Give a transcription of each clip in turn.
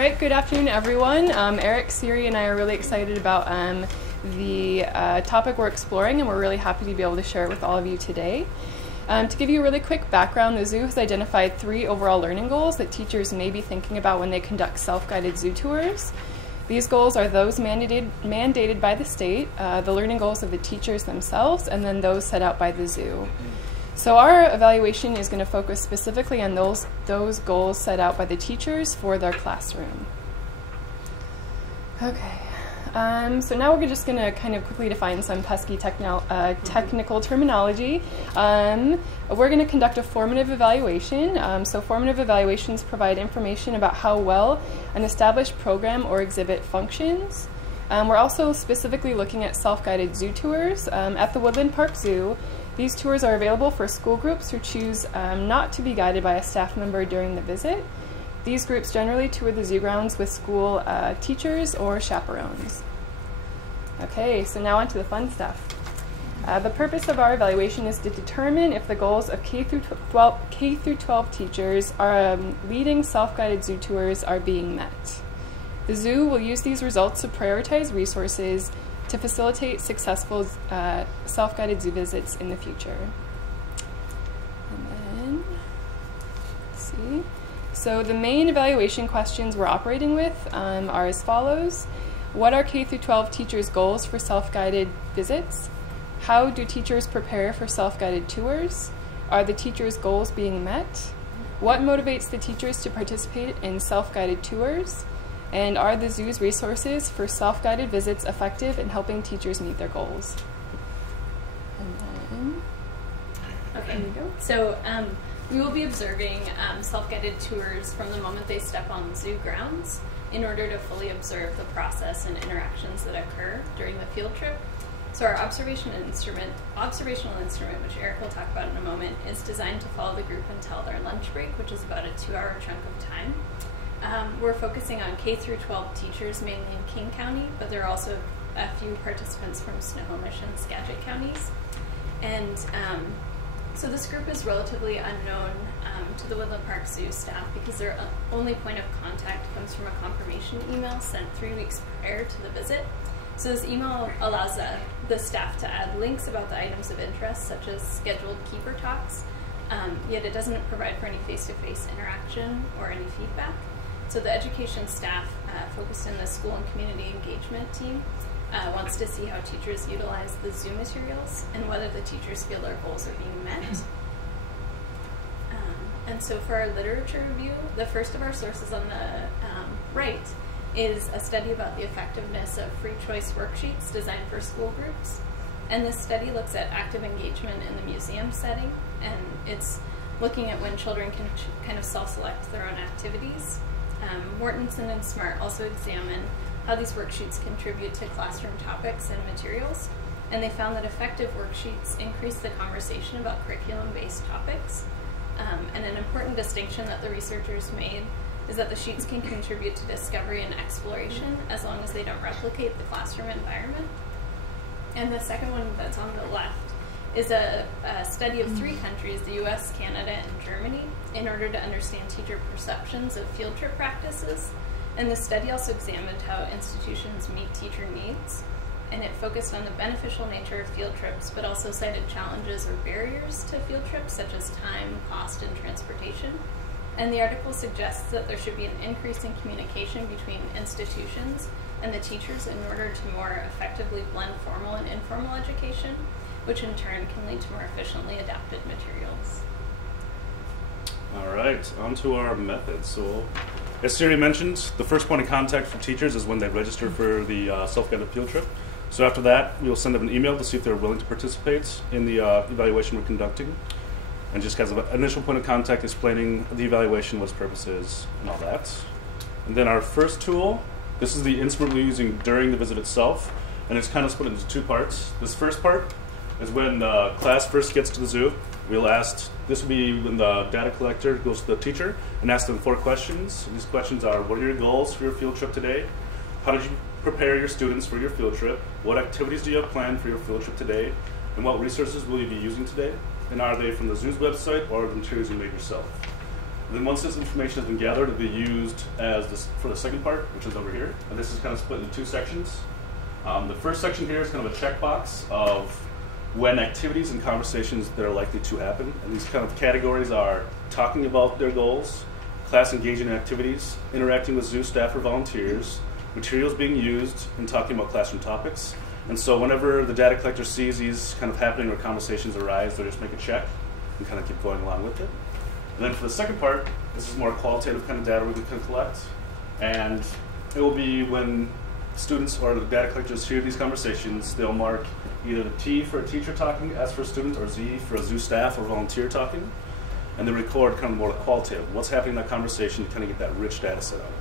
All right, good afternoon, everyone. Eric, Siri, and I are really excited about the topic we're exploring, and we're really happy to be able to share it with all of you today. To give you a really quick background, the zoo has identified 3 overall learning goals that teachers may be thinking about when they conduct self-guided zoo tours. These goals are those mandated by the state, the learning goals of the teachers themselves, and then those set out by the zoo. So our evaluation is going to focus specifically on those goals set out by the teachers for their classroom. Okay, so now we're just going to kind of quickly define some pesky technical terminology. We're going to conduct a formative evaluation. So formative evaluations provide information about how well an established program or exhibit functions. We're also specifically looking at self-guided zoo tours at the Woodland Park Zoo. These tours are available for school groups who choose not to be guided by a staff member during the visit. These groups generally tour the zoo grounds with school teachers or chaperones. Okay, so now on to the fun stuff. The purpose of our evaluation is to determine if the goals of K through 12 teachers are leading self-guided zoo tours are being met. The zoo will use these results to prioritize resources to facilitate successful self-guided zoo visits in the future. And then, let's see. So the main evaluation questions we're operating with are as follows. What are K through 12 teachers' goals for self-guided visits? How do teachers prepare for self-guided tours? Are the teachers' goals being met? What motivates the teachers to participate in self-guided tours? And are the zoo's resources for self-guided visits effective in helping teachers meet their goals? And then, okay, here we go. So we will be observing self-guided tours from the moment they step on zoo grounds in order to fully observe the process and interactions that occur during the field trip. So our observational instrument, which Eric will talk about in a moment, is designed to follow the group until their lunch break, which is about a 2-hour chunk of time. We're focusing on K through 12 teachers, mainly in King County, but there are also a few participants from Snohomish and Skagit counties. And so this group is relatively unknown to the Woodland Park Zoo staff because their only point of contact comes from a confirmation email sent 3 weeks prior to the visit. So this email allows the staff to add links about the items of interest, such as scheduled keeper talks, yet it doesn't provide for any face-to-face interaction or any feedback. So the education staff focused in the school and community engagement team wants to see how teachers utilize the Zoom materials and whether the teachers feel their goals are being met. And so for our literature review, the first of our sources on the right is a study about the effectiveness of free choice worksheets designed for school groups. And this study looks at active engagement in the museum setting, and it's looking at when children can kind of self-select their own activities. Mortensen and Smart also examine how these worksheets contribute to classroom topics and materials, and they found that effective worksheets increase the conversation about curriculum-based topics. And an important distinction that the researchers made is that the sheets can contribute to discovery and exploration as long as they don't replicate the classroom environment. And the second one that's on the left is a study of 3 countries, the US, Canada, and Germany, in order to understand teacher perceptions of field trip practices. And the study also examined how institutions meet teacher needs, and it focused on the beneficial nature of field trips, but also cited challenges or barriers to field trips, such as time, cost, and transportation. And the article suggests that there should be an increase in communication between institutions and the teachers in order to more effectively blend formal and informal education, which in turn can lead to more efficiently adapted materials. All right, on to our methods. So, as Siri mentioned, the first point of contact for teachers is when they register for the self-guided field trip. So after that, we'll send them an email to see if they're willing to participate in the evaluation we're conducting. And just as an initial point of contact, explaining the evaluation, what its purpose is, and all that. And then our first tool, this is the instrument we're using during the visit itself, and it's kind of split into 2 parts. This first part is when the class first gets to the zoo. We'll ask, this will be when the data collector goes to the teacher and asks them 4 questions. These questions are, what are your goals for your field trip today? How did you prepare your students for your field trip? What activities do you have planned for your field trip today? And what resources will you be using today? And are they from the zoo's website or the materials you made yourself? And then once this information has been gathered, it'll be used as for the second part, which is over here. And this is kind of split into two sections. The first section here is kind of a checkbox of when activities and conversations that are likely to happen. And these kind of categories are talking about their goals, class engaging in activities, interacting with zoo staff or volunteers, materials being used, and talking about classroom topics. And so whenever the data collector sees these kind of happening or conversations arise, they'll just make a check and kind of keep going along with it. And then for the second part, this is more qualitative kind of data we can collect. And it will be when students or the data collectors hear these conversations, they'll mark either the T for a teacher talking, S for a student, or Z for a zoo staff or volunteer talking. And they record kind of more qualitative, what's happening in that conversation to kind of get that rich data set out.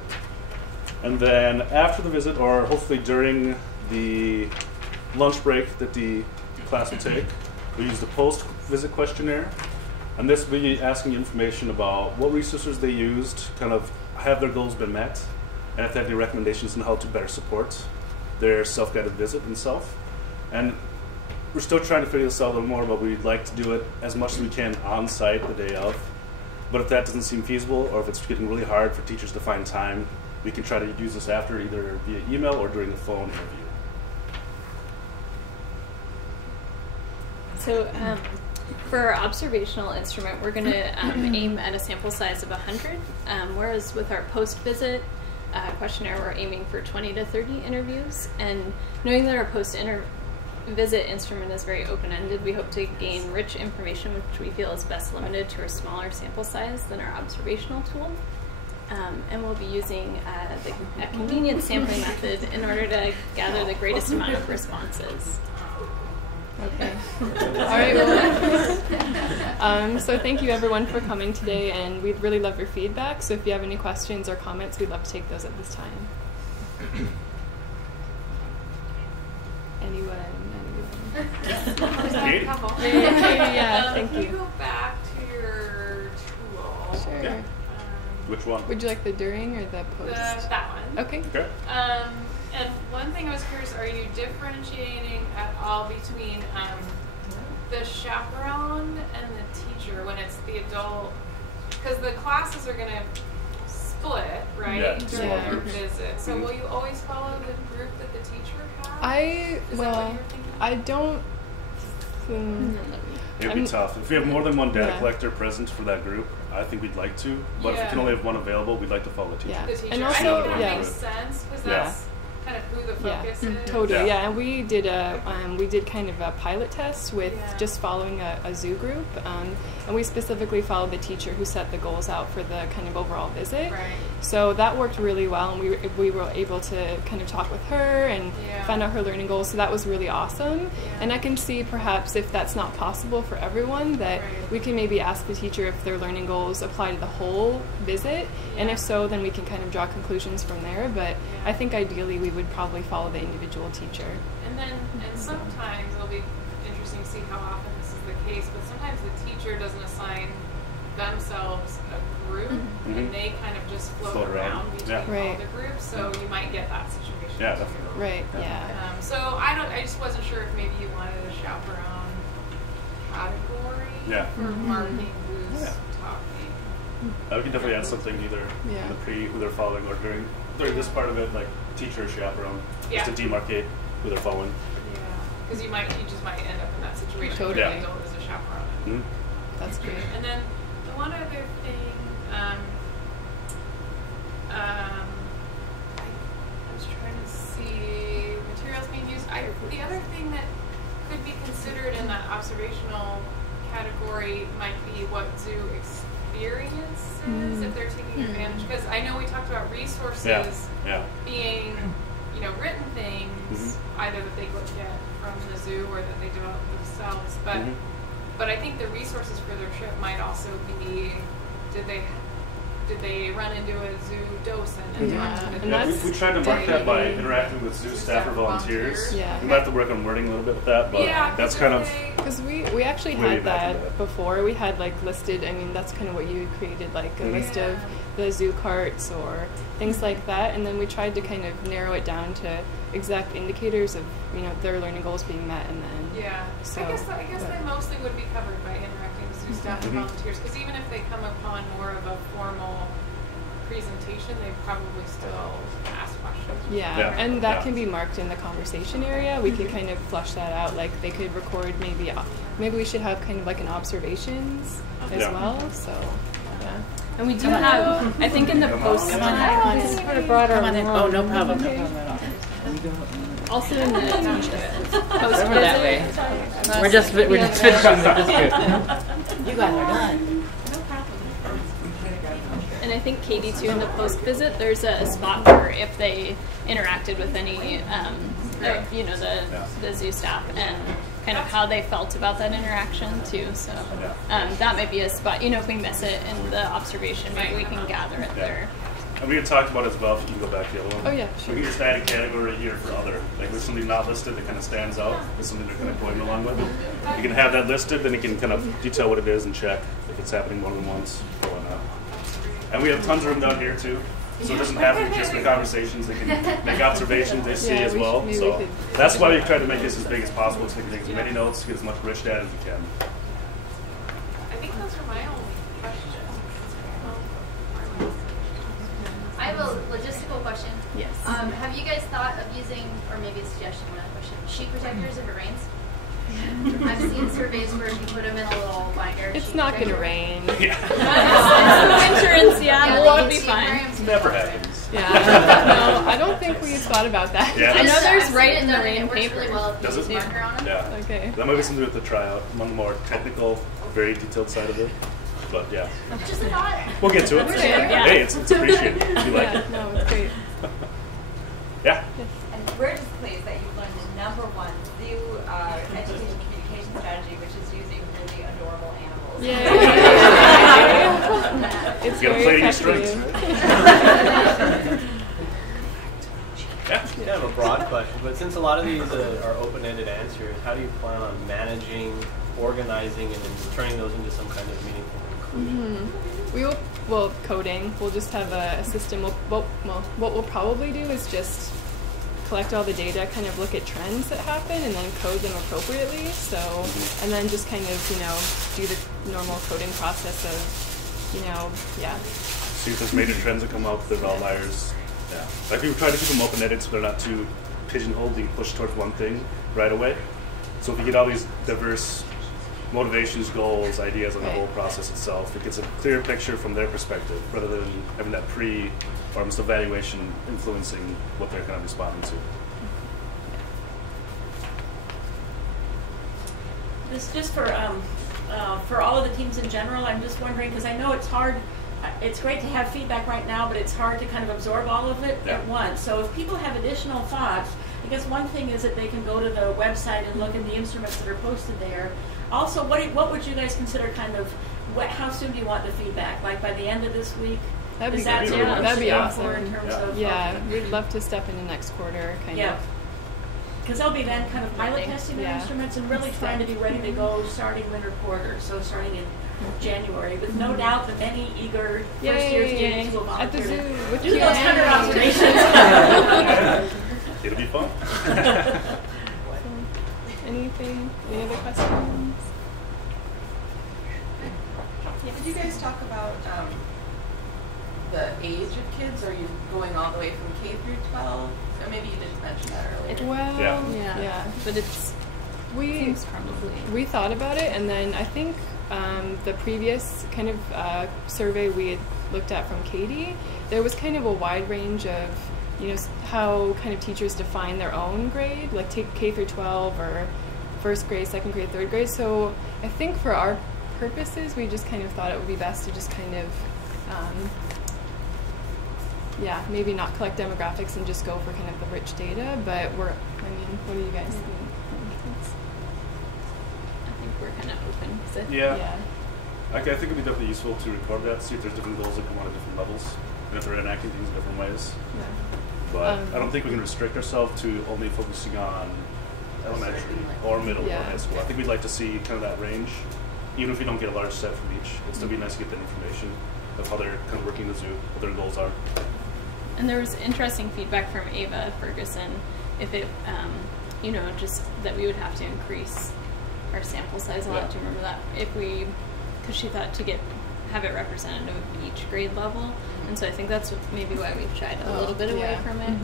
And then after the visit, or hopefully during the lunch break that the class will take, we use the post-visit questionnaire. And this will be asking information about what resources they used, kind of have their goals been met, and if they have any recommendations on how to better support their self-guided visit themselves. And we're still trying to figure this out a little more, but we'd like to do it as much as we can on site the day of. But if that doesn't seem feasible, or if it's getting really hard for teachers to find time, we can try to use this after, either via email or during the phone interview. So for our observational instrument, we're going to aim at a sample size of 100, whereas with our post-visit questionnaire, we're aiming for 20 to 30 interviews. And knowing that our post-visit instrument is very open-ended, we hope to gain rich information, which we feel is best limited to a smaller sample size than our observational tool. And we'll be using a convenient sampling method in order to gather the greatest amount of responses. Okay. All right. Well, so thank you everyone for coming today, and we'd really love your feedback. So if you have any questions or comments, we'd love to take those at this time. Anyone? Yeah, thank Can you. you go back to your tool? Sure. Yeah. Which one? Would you like the during or the post? That one. Okay. Okay. And one thing I was curious, are you differentiating at all between the chaperone and the teacher when it's the adult? Because the classes are going to split, right, Yeah. during Yeah. your visit. So will you always follow the group that the teacher has? Is that what Well, you're thinking? I don't. It'd be tough. If we have more than one data Yeah. collector present for that group, I think we'd like to. But if we can only have one available, we'd like to follow the teacher. Yeah. The teacher. And I also, think that yeah. makes sense because Yeah. that's kind of who the focus is. Totally, Yeah. yeah. And we did kind of a pilot test with Yeah. just following a zoo group, and we specifically followed the teacher who set the goals out for the kind of overall visit. Right. So that worked really well, and we were able to kind of talk with her and Yeah. find out her learning goals. So that was really awesome. Yeah. And I can see perhaps if that's not possible for everyone, that Right. we can maybe ask the teacher if their learning goals apply to the whole visit, and Yeah. if so, then we can kind of draw conclusions from there. But Yeah. I think ideally we would probably follow the individual teacher. And sometimes it'll be interesting to see how often this is the case, but sometimes the teacher doesn't assign themselves a group, and they kind of just float around between Yeah. all Right. the groups, so you might get that situation Yeah, too. definitely. Right, yeah. So I just wasn't sure if maybe you wanted a chaperone category Yeah. for marking who's Yeah. talking. We can definitely add something either Yeah. in the who they're following, or during this part of it, like teacher or chaperone, Yeah. just to demarcate who they're following. Yeah, because you just might end up in that situation Totally. where the adult is a chaperone. Mhm. That's great. And then the one other thing, I was trying to see materials being used. The other thing that could be considered in that observational category might be what zoo experiences, if they're taking advantage. Because I know we talked about resources Yeah. being, written things, either that they go get from the zoo or that they develop themselves. But I think the resources for their trip might also be, did they run into a zoo docent and talk to the And Yeah, that's we tried to mark that by definitely- interacting with zoo staff or volunteers. Yeah. We might have to work on wording a little bit with that, but Yeah, that's kind of Because Because we actually Way had back in that the day. before. We had like listed, I mean, that's kind of what you created, like a list of the zoo carts or things like that. And then we tried to kind of narrow it down to exact indicators of, you know, their learning goals being met. And then, Yeah. So, I guess they mostly would be covered by interacting with zoo staff and volunteers, because even if they come upon more of a formal presentation, they probably still ask questions. yeah. And that Yeah. can be marked in the conversation area. We could kind of flush that out. Like they could record maybe we should have kind of like an observations as Yeah. well. So, yeah. And we do have, I think in the post, Come on in. Oh, no problem. No problem at all. also in the post Over that way. visit, We're just finishing the district. You guys are done. and I think Katie too in the post visit, there's a spot for if they interacted with any, you know, the zoo staff and kind of how they felt about that interaction too. So that might be a spot. You know, if we miss it in the observation, maybe we can gather it there. And we had talked about as well, if you can go back to the other one. Oh, yeah, sure. We can just add a category here for other. Like there's something not listed that kind of stands out. There's something they're kind of going along with. You can have that listed, then you can kind of detail what it is and check if it's happening more than once or not. And we have tons of room down here too. So it doesn't have to be just the conversations. They can make observations they see as well. maybe So we could- that's why we try to make this as big as possible, so they can take as many notes, get as much rich data as we can. I think those are my only questions. I have a logistical question. Yes. Have you guys thought of using, or maybe a suggestion, not a question, sheet protectors if it rains? I've seen surveys where if you put them in a little binder. It's sheet not going to protector- rain. It's winter in Seattle, they it'll can be see fine. aquariums. Never happens. Yeah. No, I don't think we've thought about that. Yeah. I know there's I've right seen it in the done, and rain it works paper. really well if you Does use it? marker on them. Yeah. Okay. That might be something with the tryout, among the more technical, very detailed side of it. But yeah, Just a thought. we'll get to it. Yeah. Hey, it's appreciated. You like Yeah, it? no, it's great. Yeah. And we're just pleased that you've learned the #1 zoo education communication strategy, which is using really adorable animals. Yeah. It's You gotta very play your strengths, effective. Yeah. Kind of a broad question, but since a lot of these are open-ended answers, how do you plan on managing, organizing, and then turning those into some kind of meaningful conclusion? We will, well, coding. We'll just have a system. What we'll probably do is just collect all the data, kind of look at trends that happen, and then code them appropriately. So, and then just kind of, you know, do the normal coding process of, you know, See if there's major trends that come up, there's outliers. Yeah. Like we try to keep them open-ended so they're not too pigeonholed. You can push towards one thing right away. So if you get all these diverse motivations, goals, ideas on the whole process itself, it gets a clear picture from their perspective rather than having that or almost evaluation influencing what they're kind of responding to. This just for all of the teams in general. I'm just wondering because I know it's hard. It's great to have feedback right now, but it's hard to kind of absorb all of it at once. So if people have additional thoughts, I guess one thing is that they can go to the website and look at the instruments that are posted there. Also, what would you guys consider kind of how soon do you want the feedback? Like by the end of this week? that'd be Is that great. what we're That'd be shooting awesome. for in terms of Yeah, we'd love to step into next quarter, kind of. Because they'll be then kind of pilot testing their Yeah. instruments and really trying to be ready to go starting winter quarter, so starting in January, with no doubt the many eager first-year students will At the volunteer zoo to with do you. those 100 observations. It'll be fun. Anything? Any other questions? Did you guys talk about the age of kids? Are you going all the way from K through 12? Or maybe you didn't mention that earlier. Well, Yeah. But it's seems probably. we thought about it, and then I think the previous kind of survey we had looked at from Katie, there was kind of a wide range of, you know, how kind of teachers define their own grade, like take K through 12 or first grade, second grade, third grade. So I think for our purposes, we just kind of thought it would be best to just kind of, maybe not collect demographics and just go for kind of the rich data. But what do you guys think? I think we're kind of open. So, Yeah. I think it'd be definitely useful to record that, see if there's different goals that come on at different levels, and if they're enacting things in different ways. Yeah. But I don't think we can restrict ourselves to only focusing on elementary or middle or Yeah. high school. I think we'd like to see kind of that range, even if we don't get a large set from each. It'd still be nice to get that information of how they're kind of working the zoo, what their goals are. And there was interesting feedback from Ava Ferguson, if it, you know, just that we would have to increase our sample size a lot. Yeah. Do you remember that? If we, because she thought to have it representative of each grade level, and so I think that's maybe why we've shied a little bit away from it.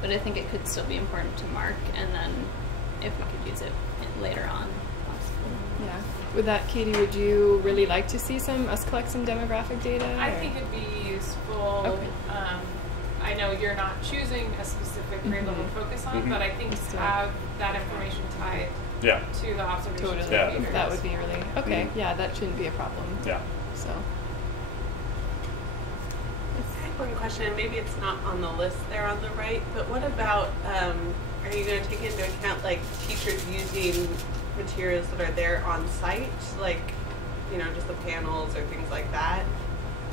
But I think it could still be important to mark, and then if we could use it later on, possibly. Yeah. With that, Katie, would you really like to see us collect some demographic data? I think it'd be useful. Okay. I know you're not choosing a specific grade level to focus on, but I think to have that information tied to the observations. Totally. Yeah. That would be really okay. Yeah, that shouldn't be a problem. Yeah. So. One question, maybe it's not on the list there on the right, but what about, are you going to take into account like teachers using materials that are there on site, like, you know, just the panels or things like that?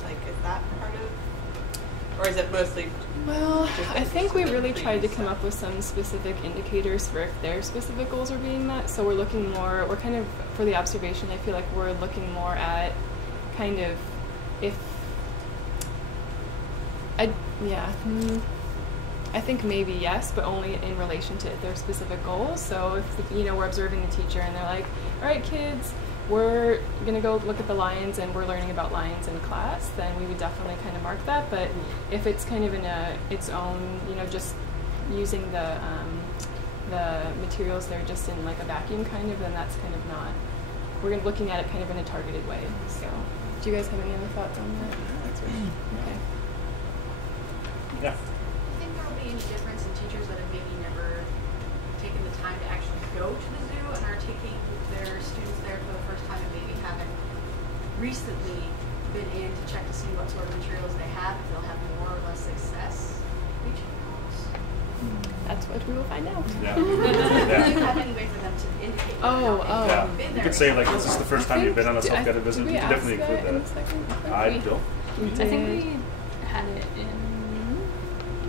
Like, is that part of, or is it mostly? Well, I think we really tried to come up with some specific indicators for if their specific goals are being met. So we're looking more, we're kind of, for the observation, I feel like we're looking more at kind of if, I think maybe yes, but only in relation to their specific goals. So if, you know, we're observing the teacher and they're like, all right, kids, we're going to go look at the lions and we're learning about lions in class, then we would definitely kind of mark that. But if it's kind of in its own, you know, just using the materials there just in like a vacuum kind of, then that's kind of not, we're looking at it kind of in a targeted way. So do you guys have any other thoughts on that? Okay. Yeah. Do you think there will be any difference in teachers that have maybe never taken the time to actually go to the zoo and are taking their students there for the first time and maybe haven't recently been in to check to see what sort of materials they have, if they'll have more or less success reaching goals? That's what we will find out. Yeah. Do you have any way for them to indicate? Yeah. You could say like, this is the first time you've been on a self-guided visit. You can definitely include that. I don't. I think we had it in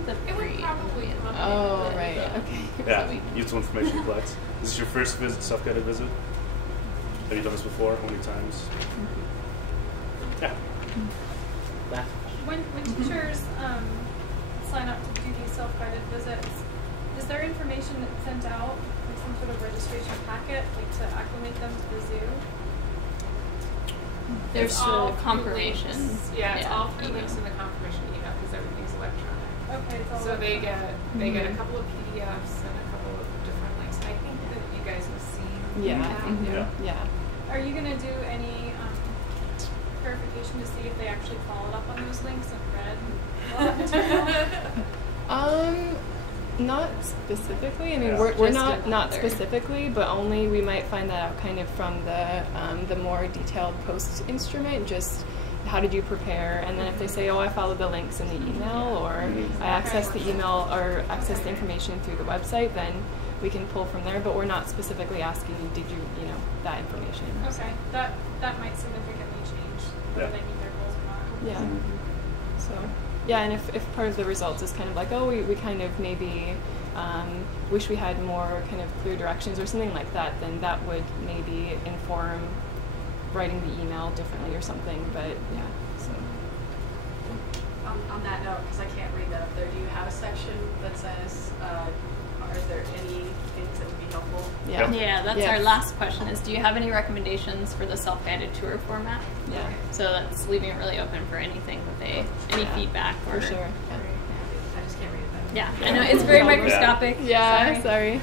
the It would probably come up. Oh, right. Okay. Yeah. Useful information to collect. Is this your first self-guided visit? Have you done this before? How many times? Yeah. When teachers sign up to do these self-guided visits, is there information that's sent out, like some sort of registration packet, like to acclimate them to the zoo? There's all confirmation. Yeah, it's all through links in the confirmation email because everything's electronic. Okay, it's all so they get electronic. a couple of PDFs and a couple of different links. I think that you guys have seen. Yeah. Are you going to do any verification to see if they actually followed up on those links and read all that material? Not specifically. I mean, Yeah. we're Just not specifically, but only we might find that out kind of from the more detailed post instrument. Just how did you prepare? And then if they say, oh, I followed the links in the email, or I accessed the email or accessed the information through the website, then we can pull from there. But we're not specifically asking, did you know, that information. Okay, that might significantly change whether they meet their goals or not. Yeah. So, yeah, and if part of the results is kind of like, oh, we kind of maybe wish we had more kind of clear directions or something like that, then that would maybe inform writing the email differently or something. But yeah, so. On that note, because I can't read that up there, do you have a section that says, are there any things that would be helpful? Yeah, that's our last question is, do you have any recommendations for the self-guided tour format? Yeah. So that's leaving it really open for anything that any feedback. For sure. Yeah. I just can't read it. Yeah, I know, it's very microscopic. Yeah, sorry.